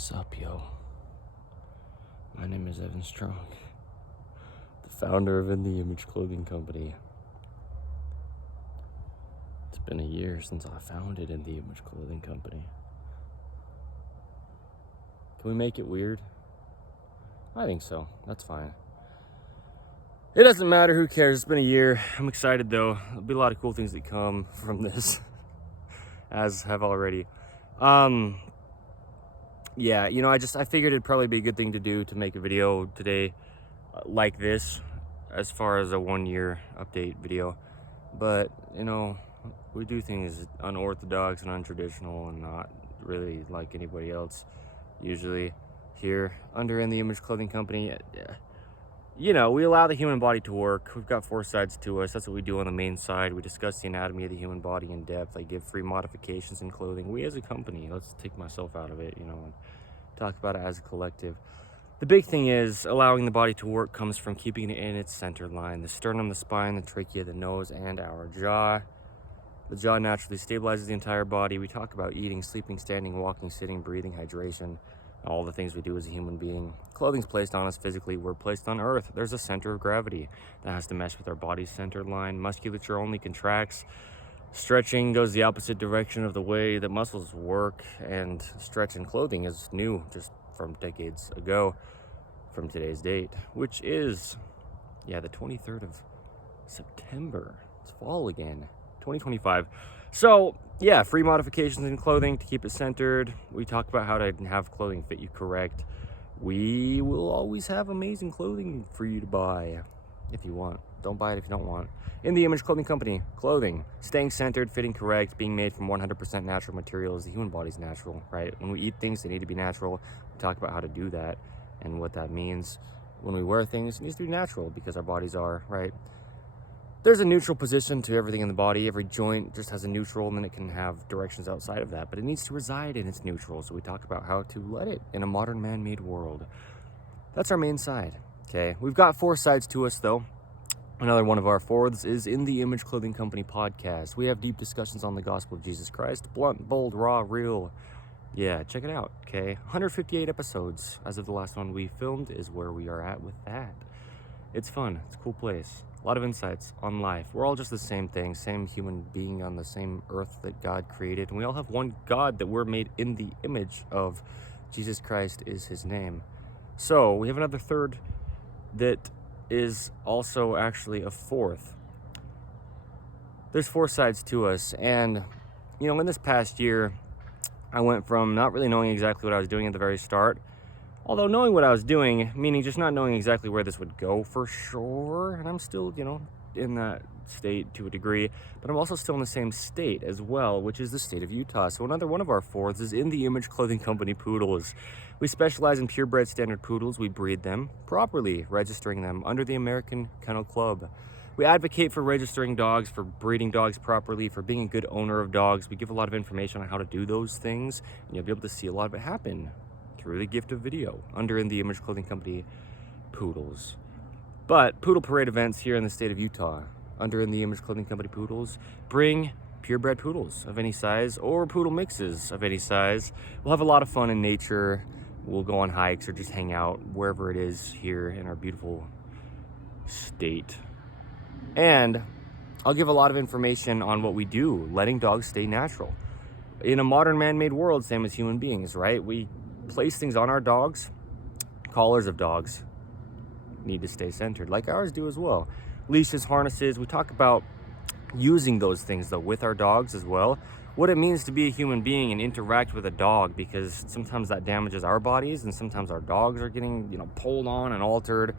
Sup, yo. My name is Evan Strong, the founder of InTheImage Clothing Company. It's been a year since I founded InTheImage Clothing Company. Can we make it weird? I think so. That's fine. It doesn't matter. Who cares? It's been a year. I'm excited, though. There'll be a lot of cool things that come from this, as have already. Yeah, I figured it'd probably be a good thing to do to make a video today like this, as far as a 1-year update video. But, we do things unorthodox and untraditional and not really like anybody else. Usually here under InTheImage Clothing Company, we allow the human body to work. We've got 4 sides to us. That's what we do on the main side. We discuss the anatomy of the human body in depth. I give free modifications in clothing. We as a company, let's take myself out of it, and talk about it as a collective. The big thing is allowing the body to work comes from keeping it in its center line. The sternum, the spine, the trachea, the nose, and our jaw. The jaw naturally stabilizes the entire body. We talk about eating, sleeping, standing, walking, sitting, breathing, hydration, all the things we do as a human being. Clothing's placed on us physically. We're placed on Earth. There's a center of gravity that has to mesh with our body's center line. Musculature only contracts. Stretching goes the opposite direction of the way that muscles work, and stretch in clothing is new just from decades ago, from today's date, which is, the 23rd of September. It's fall again, 2025. So, free modifications in clothing to keep it centered. We talk about how to have clothing fit you correct. We will always have amazing clothing for you to buy if you want. Don't buy it if you don't want. InTheImage Clothing Company, clothing, staying centered, fitting correct, being made from 100% natural materials. The human body's natural, right? When we eat things, they need to be natural. We talk about how to do that and what that means. When we wear things, it needs to be natural because our bodies are, right? There's a neutral position to everything in the body. Every joint just has a neutral, and then it can have directions outside of that, but it needs to reside in its neutral. So we talk about how to let it in a modern man-made world. That's our main side, okay? We've got 4 sides to us, though. Another one of our 4s is InTheImage Clothing Company podcast. We have deep discussions on the gospel of Jesus Christ. Blunt, bold, raw, real. Yeah, check it out, okay? 158 episodes as of the last one we filmed is where we are at with that. It's fun. It's a cool place. A lot of insights on life. We're all just the same thing, same human being on the same earth that God created. And we all have one God that we're made in the image of. Jesus Christ is his name. So we have another 3rd that is also actually a 4th. There's 4 sides to us. And, in this past year, I went from not really knowing exactly what I was doing at the very start, although knowing what I was doing, meaning just not knowing exactly where this would go for sure. And I'm still, in that state to a degree, but I'm also still in the same state as well, which is the state of Utah. So another one of our 4s is InTheImage Clothing Company poodles. We specialize in purebred standard poodles. We breed them properly, registering them under the American Kennel Club. We advocate for registering dogs, for breeding dogs properly, for being a good owner of dogs. We give a lot of information on how to do those things, and you'll be able to see a lot of it happen through the gift of video under InTheImage Clothing Company poodles. But poodle parade events here in the state of Utah under InTheImage Clothing Company poodles bring purebred poodles of any size or poodle mixes of any size. We'll have a lot of fun in nature. We'll go on hikes or just hang out wherever it is here in our beautiful state. And I'll give a lot of information on what we do, letting dogs stay natural. In a modern man-made world, same as human beings, right? We place things on our dogs. Collars of dogs need to stay centered, like ours do as well. Leashes, harnesses, we talk about using those things though with our dogs as well. What it means to be a human being and interact with a dog, because sometimes that damages our bodies and sometimes our dogs are getting, pulled on and altered.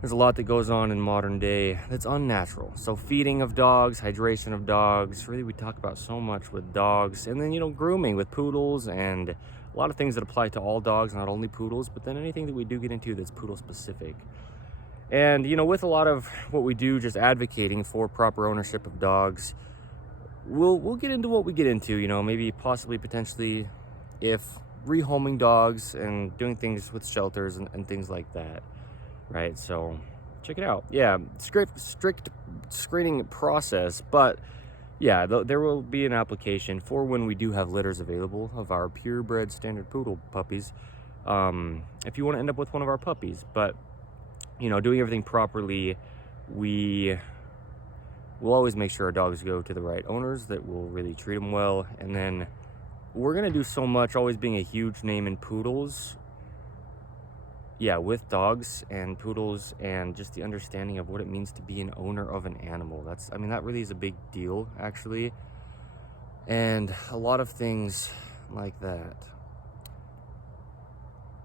There's a lot that goes on in modern day that's unnatural. So feeding of dogs, hydration of dogs, really we talk about so much with dogs. And then, grooming with poodles and a lot of things that apply to all dogs, not only poodles, but then anything that we do get into that's poodle specific. And, with a lot of what we do, just advocating for proper ownership of dogs, we'll get into what we get into, maybe possibly potentially if rehoming dogs and doing things with shelters and things like that. Right, so check it out. Strict screening process, but yeah, there will be an application for when we do have litters available of our purebred standard poodle puppies. If you want to end up with one of our puppies, but you know, doing everything properly, we will always make sure our dogs go to the right owners that will really treat them well. And then we're gonna do so much, always being a huge name in poodles. Yeah, with dogs and poodles, and just the understanding of what it means to be an owner of an animal. I mean, that really is a big deal, actually. And a lot of things like that.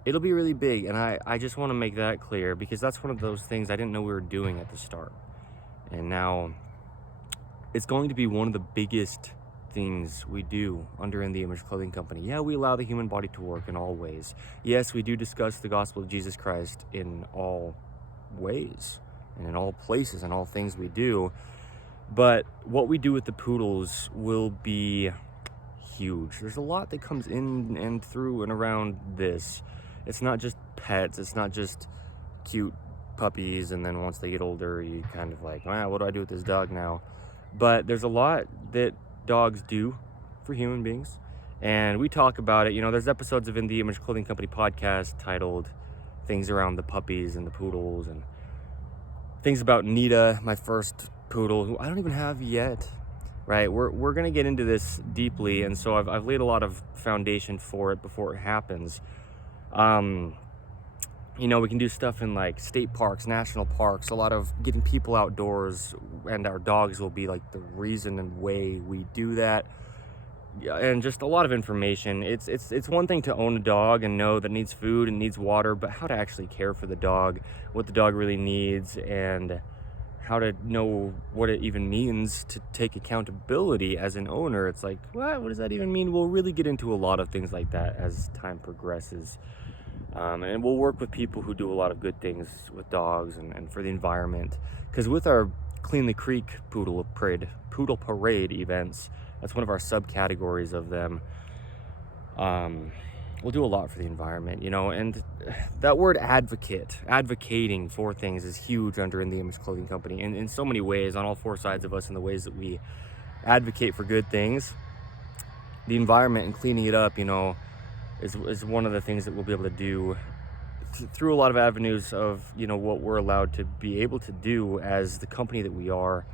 It'll be really big, and I just want to make that clear, because that's one of those things I didn't know we were doing at the start. And now it's going to be one of the biggest things we do under In the Image Clothing Company. Yeah, we allow the human body to work in all ways. Yes, we do discuss the gospel of Jesus Christ in all ways and in all places and all things we do. But what we do with the poodles will be huge. There's a lot that comes in and through and around this. It's not just pets. It's not just cute puppies, and then once they get older, you kind of like, wow, what do I do with this dog now? But there's a lot that dogs do for human beings, and we talk about it. You know, there's episodes of In the Image Clothing Company podcast titled things around the puppies and the poodles, and things about Nita, my first poodle, who I don't even have yet, right? We're gonna get into this deeply, and so I've laid a lot of foundation for it before it happens. You know, we can do stuff in like state parks, national parks, a lot of getting people outdoors, and our dogs will be like the reason and way we do that. Yeah, and just a lot of information. It's one thing to own a dog and know that it needs food and needs water, but how to actually care for the dog, what the dog really needs, and how to know what it even means to take accountability as an owner. It's like, what does that even mean? We'll really get into a lot of things like that as time progresses. And we'll work with people who do a lot of good things with dogs and for the environment. Because with our Clean the Creek Poodle Parade events, that's one of our subcategories of them. We'll do a lot for the environment, you know, and that word advocating for things is huge under In the Image Clothing Company, and in so many ways, on all four sides of us, in the ways that we advocate for good things. The environment and cleaning it up, you know, is one of the things that we'll be able to do through a lot of avenues of, you know, what we're allowed to be able to do as the company that we are.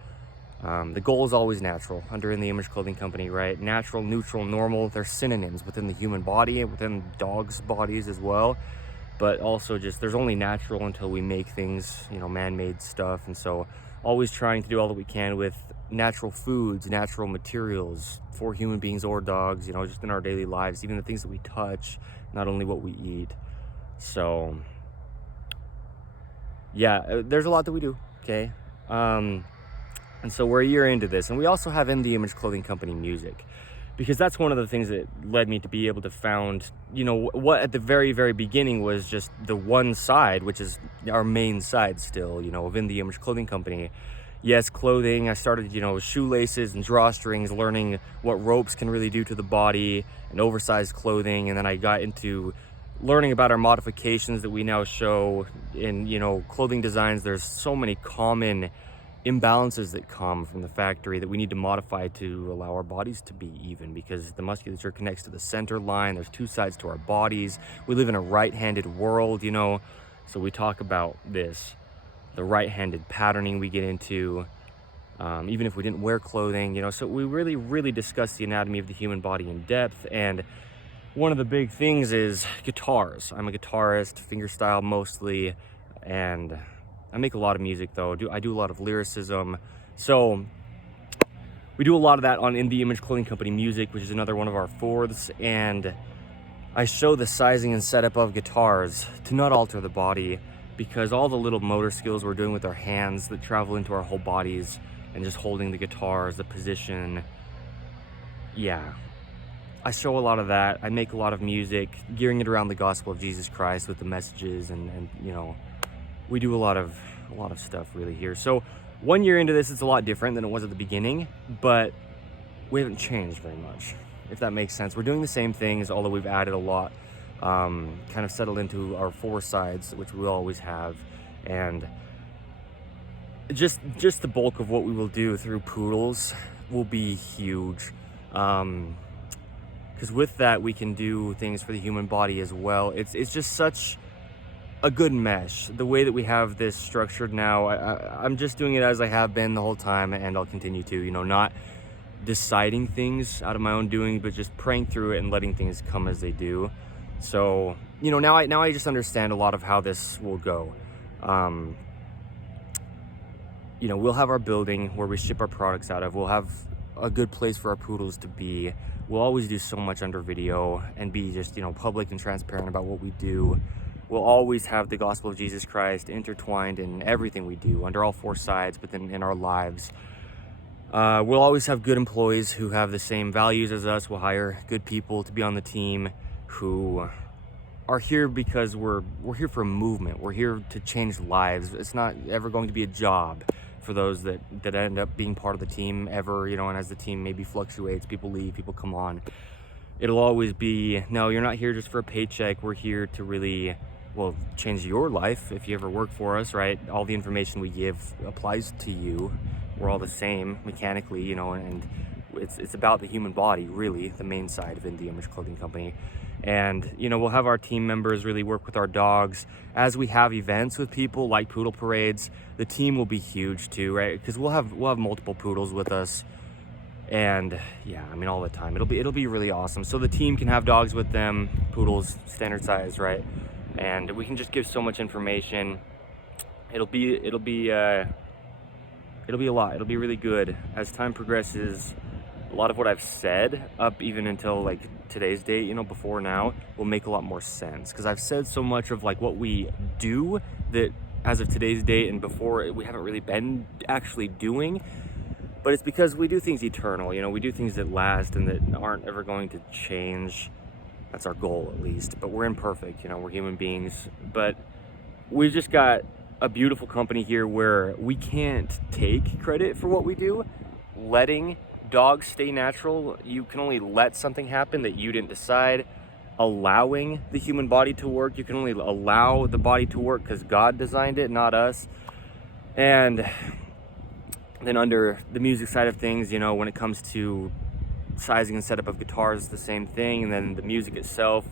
The goal is always natural under In the Image Clothing Company, right? Natural, neutral, normal, they're synonyms within the human body and within dogs' bodies as well. But also just, there's only natural until we make things, you know, man-made stuff. And so always trying to do all that we can with natural foods, natural materials for human beings or dogs, you know, just in our daily lives, even the things that we touch, not only what we eat. So yeah, there's a lot that we do, okay? And so we're a year into this, and we also have In the Image Clothing Company music, because that's one of the things that led me to be able to found, you know, what at the very, very beginning was just the one side, which is our main side still, you know, of In the Image Clothing Company. Yes, clothing. I started, you know, shoelaces and drawstrings, learning what ropes can really do to the body, and oversized clothing, and then I got into learning about our modifications that we now show in, you know, clothing designs. There's so many common imbalances that come from the factory that we need to modify to allow our bodies to be even, because the musculature connects to the center line. There's two sides to our bodies. We live in a right-handed world, you know, so we talk about this, the right-handed patterning we get into, even if we didn't wear clothing, you know. So we really, really discuss the anatomy of the human body in depth. And one of the big things is guitars. I'm a guitarist, fingerstyle mostly, and I make a lot of music though. I do a lot of lyricism. So we do a lot of that on In the Image Clothing Company music, which is another one of our fourths. And I show the sizing and setup of guitars to not alter the body, because all the little motor skills we're doing with our hands that travel into our whole bodies, and just holding the guitars, the position. Yeah, I show a lot of that. I make a lot of music, gearing it around the gospel of Jesus Christ with the messages, and you know, we do a lot of stuff really here. So 1 year into this, it's a lot different than it was at the beginning, but we haven't changed very much, if that makes sense. We're doing the same things, although we've added a lot, kind of settled into our four sides, which we always have, and just the bulk of what we will do through poodles. will be huge. Because with that, we can do things for the human body as well. It's just such a good mesh. The way that we have this structured now, I'm just doing it as I have been the whole time, and I'll continue to, not deciding things out of my own doing, but just praying through it and letting things come as they do. So, now I just understand a lot of how this will go. We'll have our building where we ship our products out of. We'll have a good place for our poodles to be. We'll always do so much under video and be just, public and transparent about what we do. We'll always have the gospel of Jesus Christ intertwined in everything we do, under all four sides, but then in our lives. We'll always have good employees who have the same values as us. We'll hire good people to be on the team who are here because we're here for a movement. We're here to change lives. It's not ever going to be a job for those that end up being part of the team ever, and as the team maybe fluctuates, people leave, people come on. It'll always be, no, you're not here just for a paycheck. We're here to really, change your life if you ever work for us, right? All the information we give applies to you. We're all the same mechanically, and it's about the human body, really, the main side of the Image Clothing Company. And, we'll have our team members really work with our dogs. As we have events with people like poodle parades, the team will be huge too, right? Because we'll have multiple poodles with us. And yeah, all the time. It'll be really awesome. So the team can have dogs with them, poodles, standard size, right? And we can just give so much information. It'll be a lot. It'll be really good as time progresses. A lot of what I've said up even until like today's date, before now, will make a lot more sense, because I've said so much of like what we do that as of today's date and before, we haven't really been actually doing. But it's because we do things eternal, we do things that last and that aren't ever going to change. That's our goal, at least. But we're imperfect, we're human beings. But we've just got a beautiful company here where we can't take credit for what we do. Letting dogs stay natural, you can only let something happen that you didn't decide. Allowing the human body to work, you can only allow the body to work because God designed it, not us. And then under the music side of things, when it comes to sizing and setup of guitars, the same thing. And then the music itself,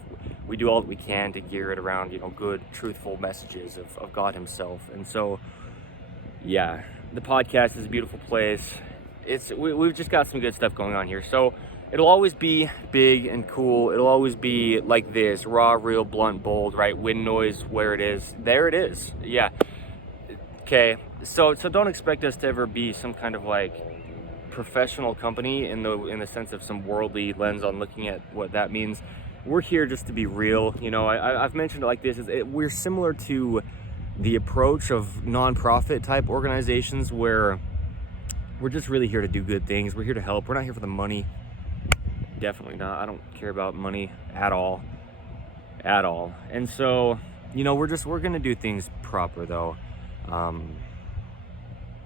we do all that we can to gear it around, good, truthful messages of God himself. And so, yeah, the podcast is a beautiful place. We've just got some good stuff going on here. So it'll always be big and cool. It'll always be like this, raw, real, blunt, bold, right? Wind noise, where it is, there it is. Yeah. Okay. So don't expect us to ever be some kind of like professional company in the sense of some worldly lens on looking at what that means. We're here just to be real. I've mentioned it like this, we're similar to the approach of nonprofit type organizations where we're just really here to do good things. We're here to help. We're not here for the money. Definitely not. I don't care about money at all. And so, we're gonna do things proper though.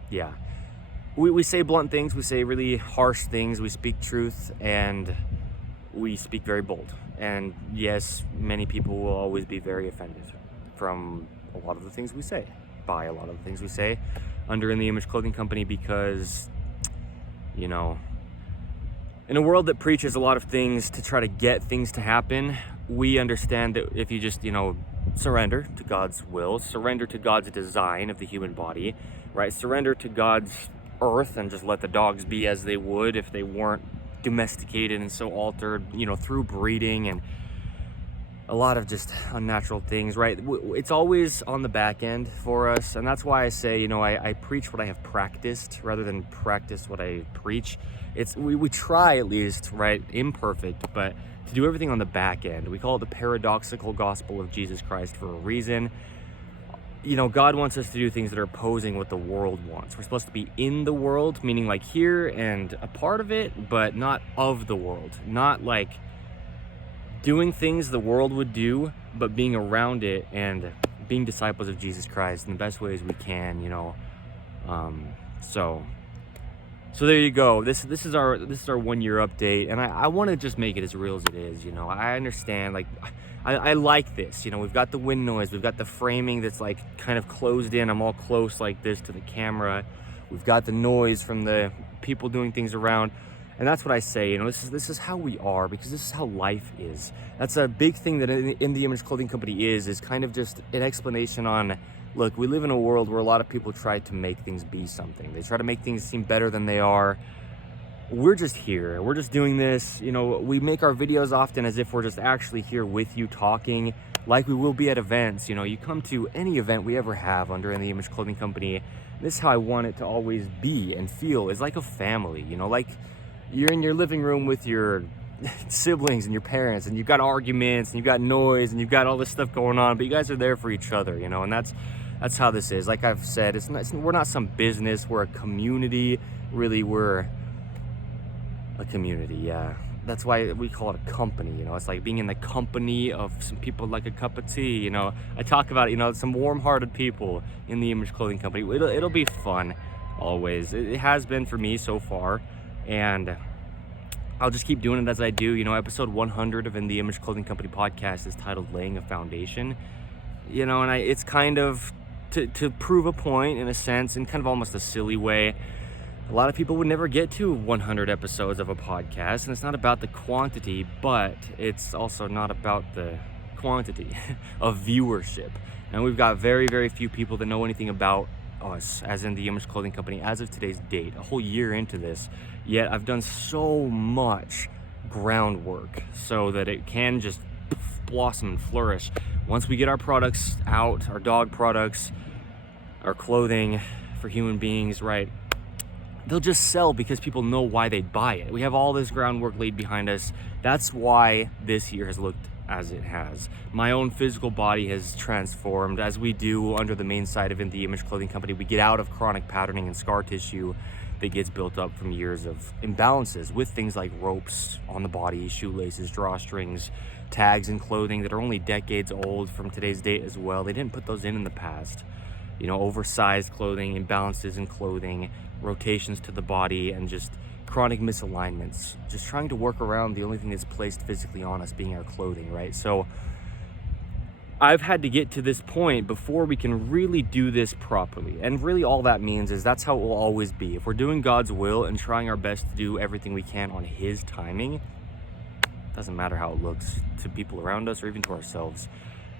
Yeah. We say blunt things, we say really harsh things, we speak truth, and we speak very bold. And yes, many people will always be very offended from a lot of the things we say, by a lot of the things we say under In the Image Clothing Company, because, in a world that preaches a lot of things to try to get things to happen, we understand that if you just, surrender to God's will, surrender to God's design of the human body, right? Surrender to God's earth and just let the dogs be as they would if they weren't domesticated and so altered, through breeding and a lot of just unnatural things, right? It's always on the back end for us. And that's why I say, I preach what I have practiced rather than practice what I preach. We try at least, right? Imperfect, but to do everything on the back end. We call it the paradoxical gospel of Jesus Christ for a reason. God wants us to do things that are opposing what the world wants. We're supposed to be in the world, meaning like here and a part of it, but not of the world. Not like doing things the world would do, but being around it and being disciples of Jesus Christ in the best ways we can, So there you go. This is our 1 year update, and I want to just make it as real as it is. I understand, like, I like this. We've got the wind noise, we've got the framing that's like kind of closed in. I'm all close like this to the camera. We've got the noise from the people doing things around. And that's what I say, you know, this is how we are, because this is how life is. That's a big thing that in the Image Clothing Company is kind of just an explanation on, look, we live in a world where a lot of people try to make things be something. They try to make things seem better than they are. We're just here. We're just doing this. You know, we make our videos often as if we're just actually here with you talking, like we will be at events. You know, you come to any event we ever have under In The Image Clothing Company. This is how I want it to always be and feel, is like a family, you know, like you're in your living room with your siblings and your parents, and you've got arguments and you've got noise and you've got all this stuff going on, but you guys are there for each other, you know, and that's how this is. Like I've said, we're not some business, we're a community. Really, we're a community, yeah. That's why we call it a company, you know. It's like being in the company of some people like a cup of tea, you know. I talk about, you know, some warm-hearted people in the Image Clothing Company. It'll be fun, always. It has been for me so far, and I'll just keep doing it as I do. You know, episode 100 of In The Image Clothing Company podcast is titled Laying a Foundation. You know, and it's kind of to prove a point, in a sense, in kind of almost a silly way. A lot of people would never get to 100 episodes of a podcast, and it's not about the quantity, but it's also not about the quantity of viewership. And we've got very, very few people that know anything about us, as in the Image Clothing Company, as of today's date, a whole year into this. Yet I've done so much groundwork so that it can just blossom and flourish. Once we get our products out, our dog products, our clothing for human beings, right, they'll just sell because people know why they'd buy it. We have all this groundwork laid behind us. That's why this year has looked as it has. My own physical body has transformed, as we do under the main side of In The Image Clothing Company. We get out of chronic patterning and scar tissue that gets built up from years of imbalances with things like ropes on the body, shoelaces, drawstrings, tags and clothing that are only decades old from today's date as well. They didn't put those in the past. You know, oversized clothing, imbalances in clothing, rotations to the body, and just chronic misalignments. Just trying to work around the only thing that's placed physically on us being our clothing, right? So I've had to get to this point before we can really do this properly. And really all that means is that's how it will always be. If we're doing God's will and trying our best to do everything we can on His timing, it doesn't matter how it looks to people around us or even to ourselves.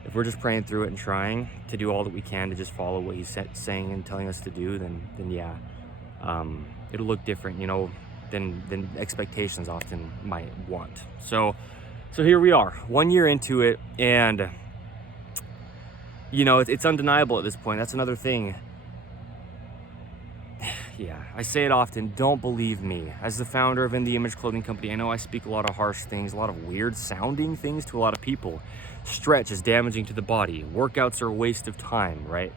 If we're just praying through it and trying to do all that we can to just follow what He's saying and telling us to do, then yeah, it'll look different, you know, than expectations often might want. So here we are, 1 year into it, and you know, it's undeniable at this point. That's another thing. Yeah, I say it often, don't believe me. As the founder of In The Image Clothing Company, I know I speak a lot of harsh things, a lot of weird sounding things to a lot of people. Stretch is damaging to the body. Workouts are a waste of time, right?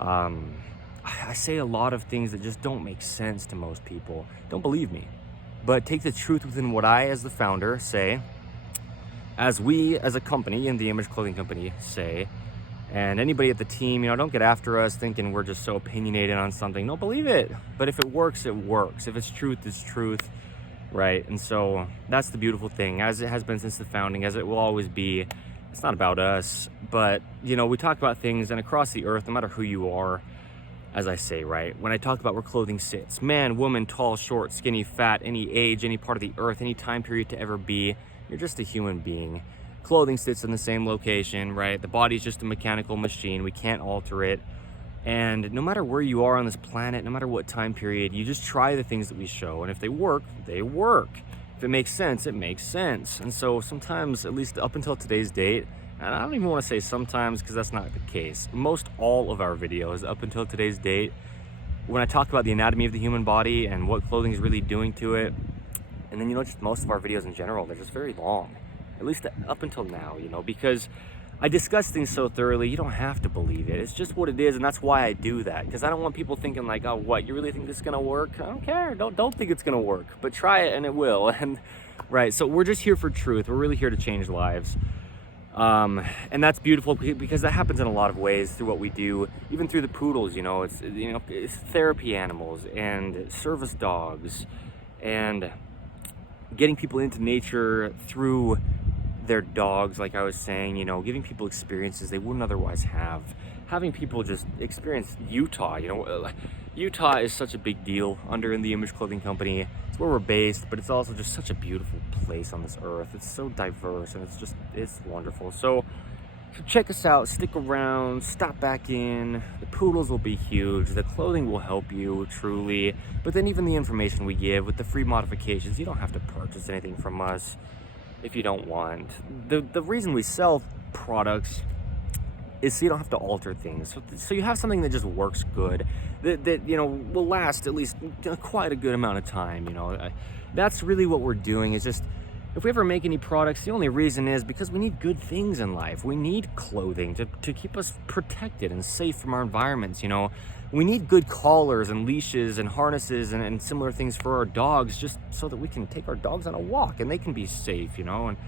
I say a lot of things that just don't make sense to most people. Don't believe me. But take the truth within what I, as the founder, say, as we, as a company, In The Image Clothing Company, say, and anybody at the team, you know, don't get after us thinking we're just so opinionated on something. Don't believe it. But if it works, it works. If it's truth, it's truth, right? And so that's the beautiful thing, as it has been since the founding, as it will always be. It's not about us, but, you know, we talk about things, and across the earth, no matter who you are, as I say, right? When I talk about where clothing sits, man, woman, tall, short, skinny, fat, any age, any part of the earth, any time period to ever be, you're just a human being. Clothing sits in the same location, right? The body's just a mechanical machine. We can't alter it. And no matter where you are on this planet, no matter what time period, you just try the things that we show. And if they work, they work. If it makes sense, it makes sense. And so sometimes, at least up until today's date, and I don't even want to say sometimes because that's not the case. Most all of our videos up until today's date, when I talk about the anatomy of the human body and what clothing is really doing to it, and then, you know, just most of our videos in general, they're just very long. At least up until now, you know, because I discuss things so thoroughly, you don't have to believe it. It's just what it is, and that's why I do that. Because I don't want people thinking like, oh, what, you really think this is going to work? I don't care. Don't think it's going to work. But try it, and it will. And right, so we're just here for truth. We're really here to change lives. And that's beautiful because that happens in a lot of ways through what we do, even through the poodles, you know, it's therapy animals and service dogs and getting people into nature through their dogs, like I was saying, you know, giving people experiences they wouldn't otherwise have, having people just experience Utah, you know, Utah is such a big deal under In The Image Clothing Company. It's where we're based, but it's also just such a beautiful place on this earth. It's so diverse, and it's wonderful. So check us out, stick around, stop back in. The poodles will be huge. The clothing will help you, truly. But then even the information we give with the free modifications, you don't have to purchase anything from us if you don't want. The reason we sell products is so you don't have to alter things. So you have something that just works good, that you know, will last at least quite a good amount of time, you know. That's really what we're doing, is just, if we ever make any products, the only reason is because we need good things in life. We need clothing to keep us protected and safe from our environments, you know. We need good collars and leashes and harnesses and similar things for our dogs, just so that we can take our dogs on a walk and they can be safe, you know. And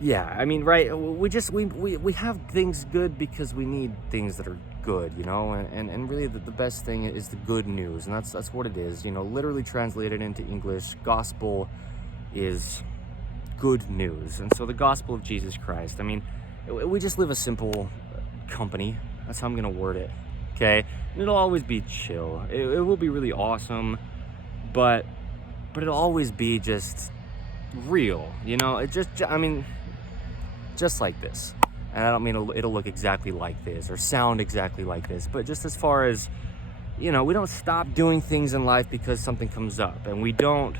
yeah, I mean, right, we have things good because we need things that are good, you know, and really the best thing is the good news, and that's what it is, you know. Literally translated into English, gospel is good news. And so the gospel of Jesus Christ, I mean, we just live a simple company. That's how I'm gonna word it, okay? And it'll always be chill. It will be really awesome, but it'll always be just real, you know. Just like this. And I don't mean it'll look exactly like this or sound exactly like this, but just as far as, you know, we don't stop doing things in life because something comes up, and we don't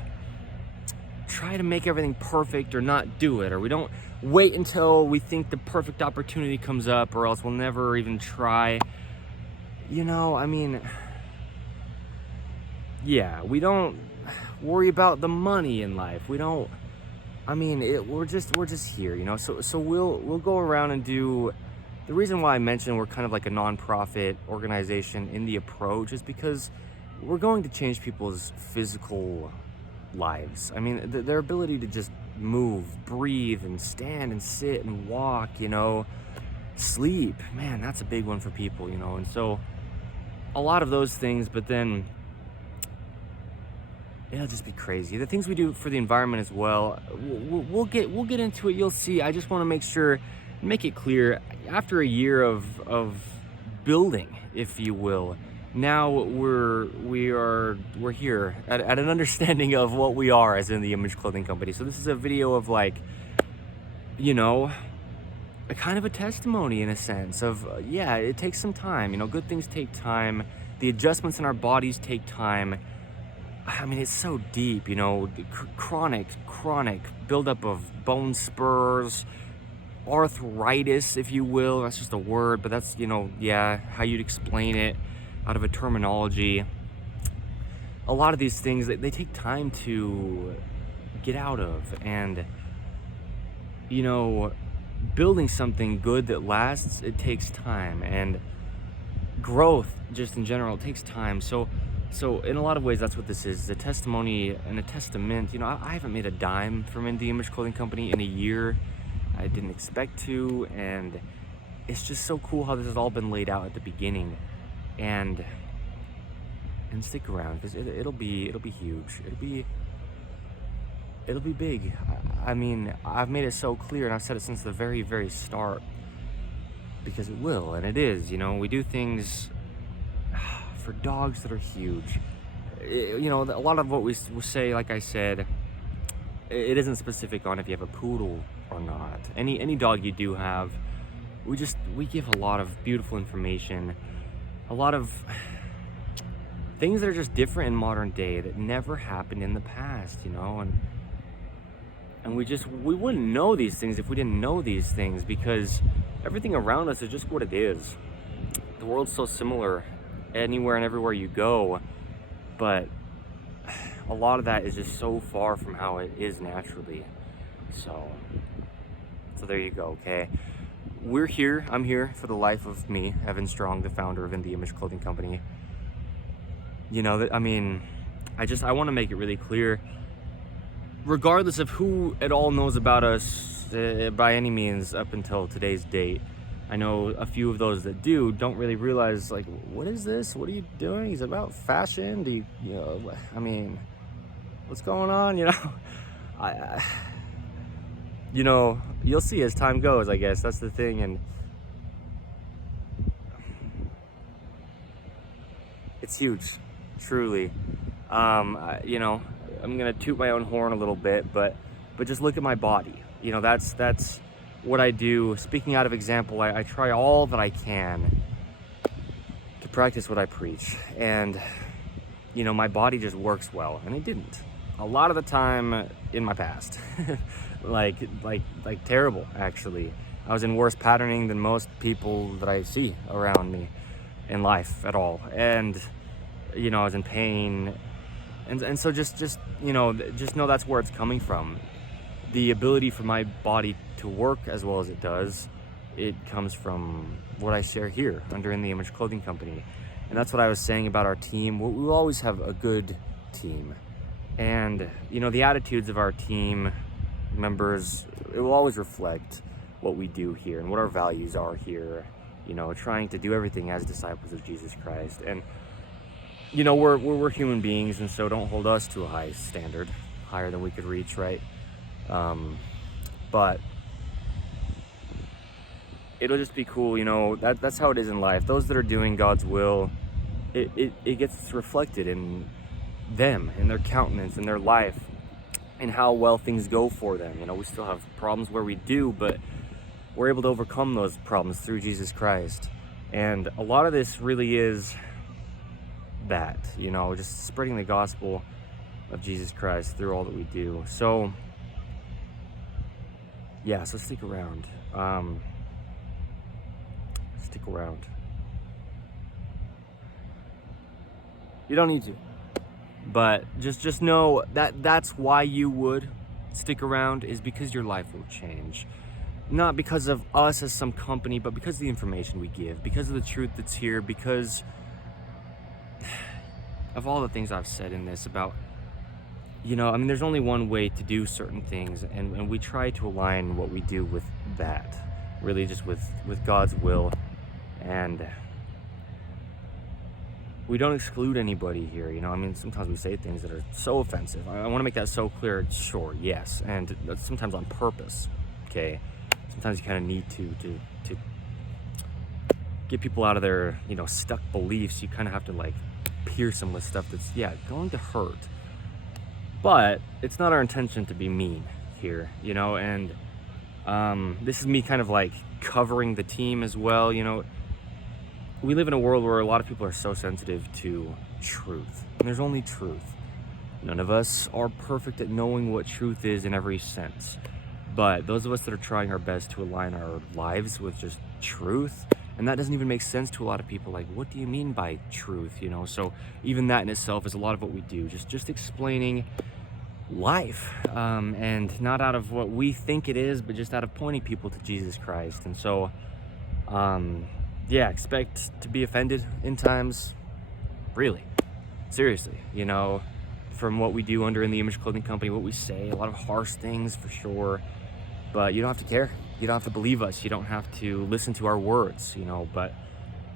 try to make everything perfect or not do it, or we don't wait until we think the perfect opportunity comes up, or else we'll never even try. You know, I mean, yeah, we don't worry about the money in life. We don't, I mean, we're just here, you know. So we'll go around and do. The reason why I mentioned we're kind of like a non-profit organization in the approach is because we're going to change people's physical lives. I mean, their ability to just move, breathe, and stand and sit and walk, you know, sleep. Man, that's a big one for people, you know. And so a lot of those things, but then it'll just be crazy. The things we do for the environment as well, we'll get into it. You'll see. I just want to make it clear. After a year of building, if you will, now we're here at an understanding of what we are as In The Image Clothing Company. So this is a video of, like, you know, a kind of a testimony in a sense of yeah, it takes some time. You know, good things take time. The adjustments in our bodies take time. I mean, it's so deep, you know, chronic buildup of bone spurs, arthritis, if you will. That's just a word, but that's, you know, yeah, how you'd explain it out of a terminology. A lot of these things, they take time to get out of, and, you know, building something good that lasts, it takes time, and growth just in general, it takes time. So in a lot of ways, that's what this is, a testimony and a testament. You know, I haven't made a dime from In The Image Clothing Company in a year. I didn't expect to, and it's just so cool how this has all been laid out at the beginning. And stick around, because it'll be huge. It'll be big. I mean, I've made it so clear, and I've said it since the very, very start, because it will, and it is. You know, we do things for dogs that are huge. You know, a lot of what we say, like I said, it isn't specific on if you have a poodle or not. Any dog you do have, we give a lot of beautiful information, a lot of things that are just different in modern day that never happened in the past, you know. And we wouldn't know these things if we didn't know these things, because everything around us is just what it is. The world's so similar anywhere and everywhere you go, but a lot of that is just so far from how it is naturally. So there you go. Okay, I'm here for the life of me, Evan Strong, the founder of In The Image Clothing Company. You know, I mean, I want to make it really clear, regardless of who at all knows about us by any means up until today's date. I know a few of those that don't really realize, like, what is this? What are you doing? Is it about fashion? Do you know, I mean, what's going on? You know, you know, you'll see as time goes, I guess. That's the thing. And It's huge, truly. You know, I'm gonna toot my own horn a little bit, but just look at my body. You know, that's what I do. Speaking out of example, I try all that I can to practice what I preach, and you know, my body just works well, and it didn't a lot of the time in my past. like terrible, actually. I was in worse patterning than most people that I see around me in life at all, and you know, I was in pain, and so just you know, just know that's where it's coming from. The ability for my body to work as well as it does, it comes from what I share here under In the Image Clothing Company. And that's what I was saying about our team. We will always have a good team, and you know, the attitudes of our team members, it will always reflect what we do here and what our values are here, you know, trying to do everything as disciples of Jesus Christ. And you know, we're human beings, and so don't hold us to a high standard, higher than we could reach, right? But it'll just be cool, you know, that's how it is in life. Those that are doing God's will, it gets reflected in them, in their countenance, in their life, and how well things go for them. You know, we still have problems where we do, but we're able to overcome those problems through Jesus Christ. And a lot of this really is that, you know, just spreading the gospel of Jesus Christ through all that we do. So yeah, so stick around. Stick around. You don't need to, but just know that that's why you would stick around, is because your life will change. Not because of us as some company, but because of the information we give, because of the truth that's here, because of all the things I've said in this about, you know, I mean, there's only one way to do certain things, and we try to align what we do with that, really just with God's will. And we don't exclude anybody here, you know. I mean, sometimes we say things that are so offensive. I want to make that so clear. Sure, yes, and that's sometimes on purpose, okay? Sometimes you kind of need to get people out of their, you know, stuck beliefs. You kind of have to, like, pierce them with stuff that's, yeah, going to hurt. But it's not our intention to be mean here, you know, and this is me kind of like covering the team as well. You know, we live in a world where a lot of people are so sensitive to truth, and there's only truth. None of us are perfect at knowing what truth is in every sense, but those of us that are trying our best to align our lives with just truth, and that doesn't even make sense to a lot of people. Like, what do you mean by truth, you know? So even that in itself is a lot of what we do, just explaining life, and not out of what we think it is, but just out of pointing people to Jesus Christ. And so yeah, expect to be offended in times, really, seriously, you know, from what we do under In the Image Clothing Company, what we say, a lot of harsh things for sure, but you don't have to care. You don't have to believe us. You don't have to listen to our words, you know, but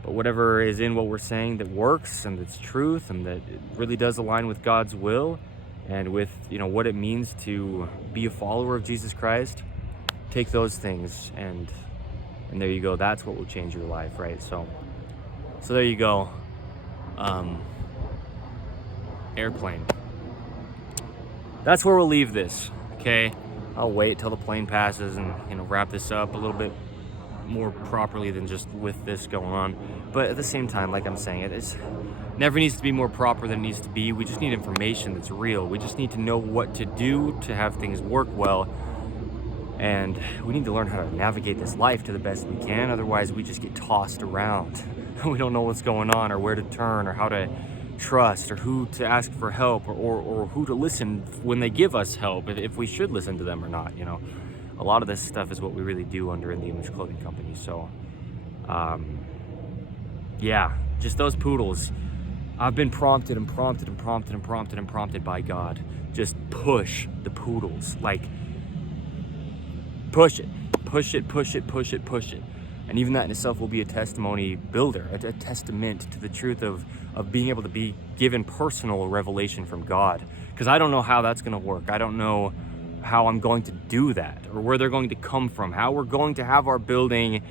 whatever is in what we're saying that works and that's truth and that it really does align with God's will and with, you know, what it means to be a follower of Jesus Christ, take those things and there you go. That's what will change your life, right? So there you go. Airplane. That's where we'll leave this, okay? I'll wait till the plane passes and, you know, wrap this up a little bit more properly than just with this going on. But at the same time, like I'm saying, it never needs to be more proper than it needs to be. We just need information that's real. We just need to know what to do to have things work well. And we need to learn how to navigate this life to the best we can. Otherwise, we just get tossed around. We don't know what's going on or where to turn or how to trust or who to ask for help or who to listen when they give us help, if we should listen to them or not, you know. A lot of this stuff is what we really do under In the Image Clothing Company. So yeah, just those poodles. I've been prompted by God. Just push the poodles. Like, push it. And even that in itself will be a testimony builder, a testament to the truth of being able to be given personal revelation from God. Because I don't know how that's going to work. I don't know how I'm going to do that or where they're going to come from, how we're going to have our building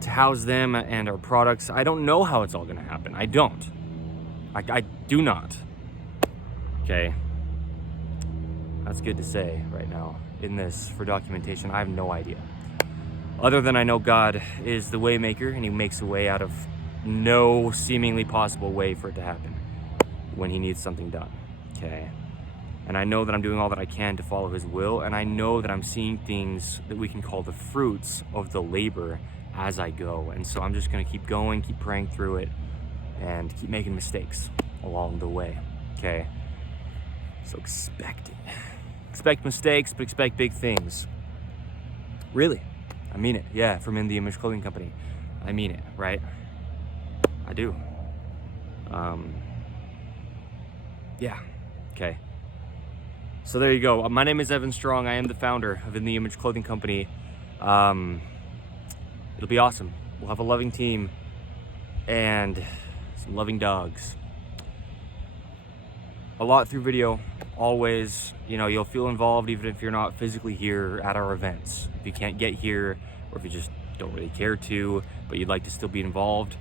to house them and our products. I don't know how it's all going to happen. I don't. I do not. Okay. That's good to say right now in this for documentation. I have no idea. Other than I know God is the way maker and he makes a way out of no seemingly possible way for it to happen when he needs something done. Okay. And I know that I'm doing all that I can to follow his will, and I know that I'm seeing things that we can call the fruits of the labor as I go. And so I'm just gonna keep going, keep praying through it, and keep making mistakes along the way, okay? So expect it. Expect mistakes, but expect big things. Really, I mean it. Yeah, from In The Image Clothing Company. I mean it, right? I do. Yeah, okay. So there you go. My name is Evan Strong. I am the founder of In The Image Clothing Company. It'll be awesome. We'll have a loving team and some loving dogs. A lot through video, always. You know, you'll feel involved even if you're not physically here at our events. If you can't get here, or if you just don't really care to, but you'd like to still be involved.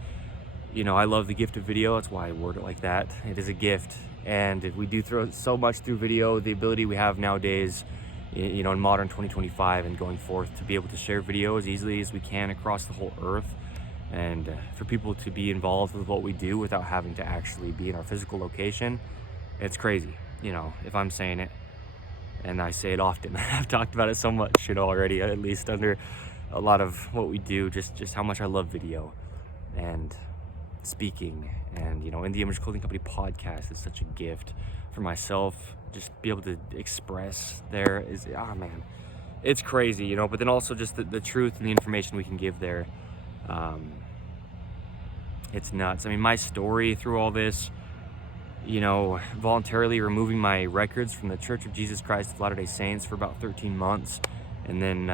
You know, I love the gift of video. That's why I word it like that. It is a gift. And we do throw so much through video. The ability we have nowadays, you know, in modern 2025 and going forth, to be able to share video as easily as we can across the whole earth, and for people to be involved with what we do without having to actually be in our physical location, it's crazy. You know, if I'm saying it, and I say it often, I've talked about it so much, you know, already, at least under a lot of what we do, just how much I love video and speaking. And, you know, In The Image Clothing Company podcast is such a gift for myself. Just be able to express there is, man, it's crazy, you know. But then also just the truth and the information we can give there, it's nuts. I mean, my story through all this, you know, voluntarily removing my records from the Church of Jesus Christ of Latter-day Saints for about 13 months, and then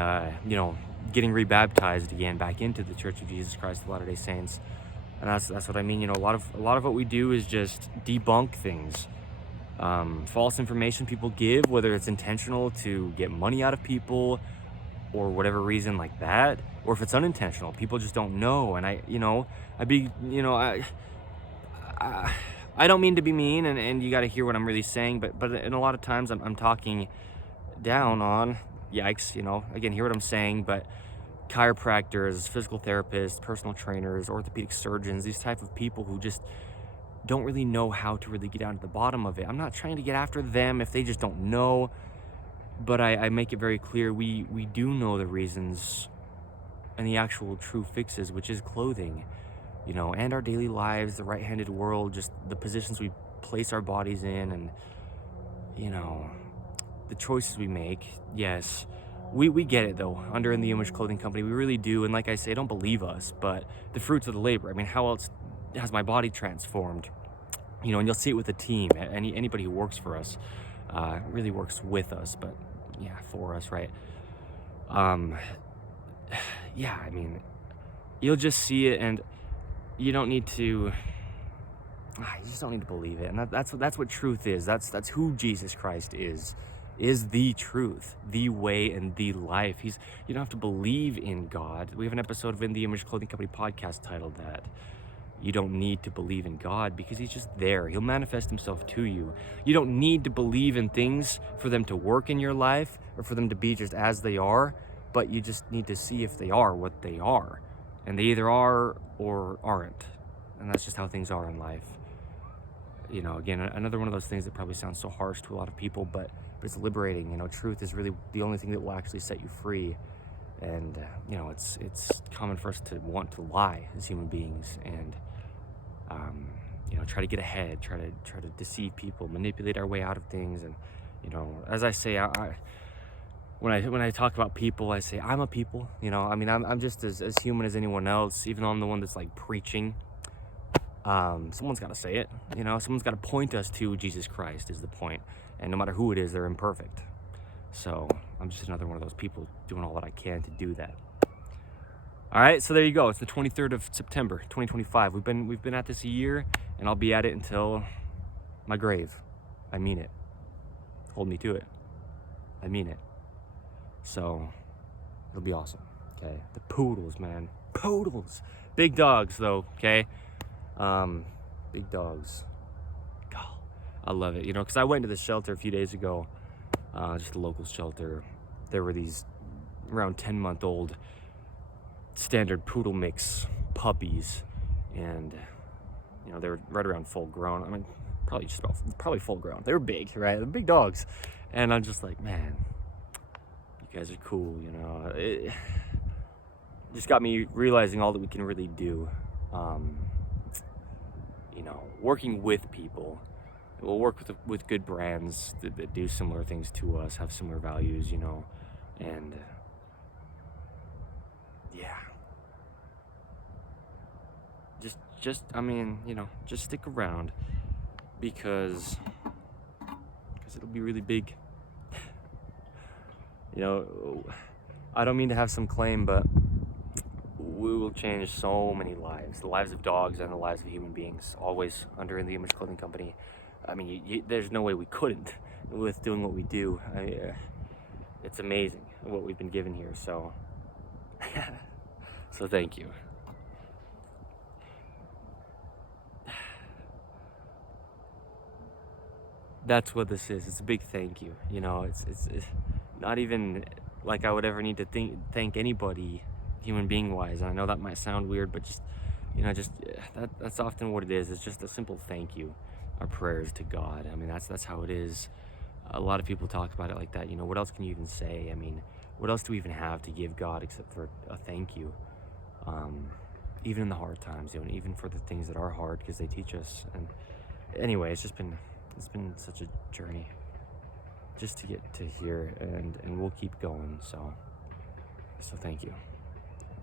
you know, getting rebaptized again back into the Church of Jesus Christ of Latter-day Saints. And that's what I mean. You know, a lot of what we do is just debunk things, false information people give, whether it's intentional to get money out of people or whatever reason like that, or if it's unintentional, people just don't know. And I don't mean to be mean, and you got to hear what I'm really saying, but in a lot of times I'm talking down on, yikes, you know, again, hear what I'm saying, but chiropractors, physical therapists, personal trainers, orthopedic surgeons, these type of people who just don't really know how to really get down to the bottom of it. I'm not trying to get after them if they just don't know, but I make it very clear we do know the reasons and the actual true fixes, which is clothing, you know, and our daily lives, the right-handed world, just the positions we place our bodies in, and, you know, the choices we make. Yes, we get it though, under In The Image Clothing Company, we really do. And like I say, don't believe us, but the fruits of the labor, I mean, how else has my body transformed? You know, and you'll see it with the team. Anybody who works for us really works with us, but yeah, for us, right? Yeah, I mean, you'll just see it, and you don't need to, you just don't need to believe it. And that's what truth is. That's who Jesus Christ is the truth, the way, and the life. You don't have to believe in God. We have an episode of In The Image Clothing Company podcast titled that. You don't need to believe in God because he's just there. He'll manifest himself to you. You don't need to believe in things for them to work in your life or for them to be just as they are, but you just need to see if they are what they are. And they either are or aren't. And that's just how things are in life. You know, again, another one of those things that probably sounds so harsh to a lot of people, but it's liberating. You know, truth is really the only thing that will actually set you free. And you know, it's common for us to want to lie as human beings, and you know, try to get ahead, try to deceive people, manipulate our way out of things. And you know, as I say, when I talk about people, I say I'm a people. You know, I mean, I'm just as human as anyone else, even though I'm the one that's like preaching. Someone's got to say it, you know, someone's got to point us to Jesus Christ is the point. And no matter who it is, they're imperfect. So I'm just another one of those people doing all that I can to do that. All right, so there you go. It's the 23rd of September, 2025. We've been at this a year, and I'll be at it until my grave. I mean it. Hold me to it. I mean it. So it'll be awesome. Okay, the poodles, man, poodles. Big dogs though. Okay. Big dogs. I love it, you know, because I went to this shelter a few days ago, just a local shelter. There were these around 10-month-old standard poodle mix puppies, and you know, they were right around full grown. I mean, probably full grown. They were big, right? They're big dogs, and I'm just like, man, you guys are cool, you know. It just got me realizing all that we can really do. You know, working with people. We'll work with good brands that do similar things to us, have similar values, you know, and yeah. Just I mean, you know, just stick around because it'll be really big. You know, I don't mean to have some claim, but we will change so many lives, the lives of dogs and the lives of human beings, always under In The Image Clothing Company. I mean, there's no way we couldn't with doing what we do. It's amazing what we've been given here, so so thank you. That's what this is. It's a big thank you. You know, it's not even like I would ever need to thank anybody, human being wise. And I know that might sound weird, but just, you know, just that's often what it is. It's just a simple thank you, our prayers to God. I mean, that's how it is. A lot of people talk about it like that. You know, what else can you even say? I mean, what else do we even have to give God except for a thank you? Even in the hard times, you know, even for the things that are hard, because they teach us. And anyway, it's been such a journey just to get to here, and we'll keep going. So thank you.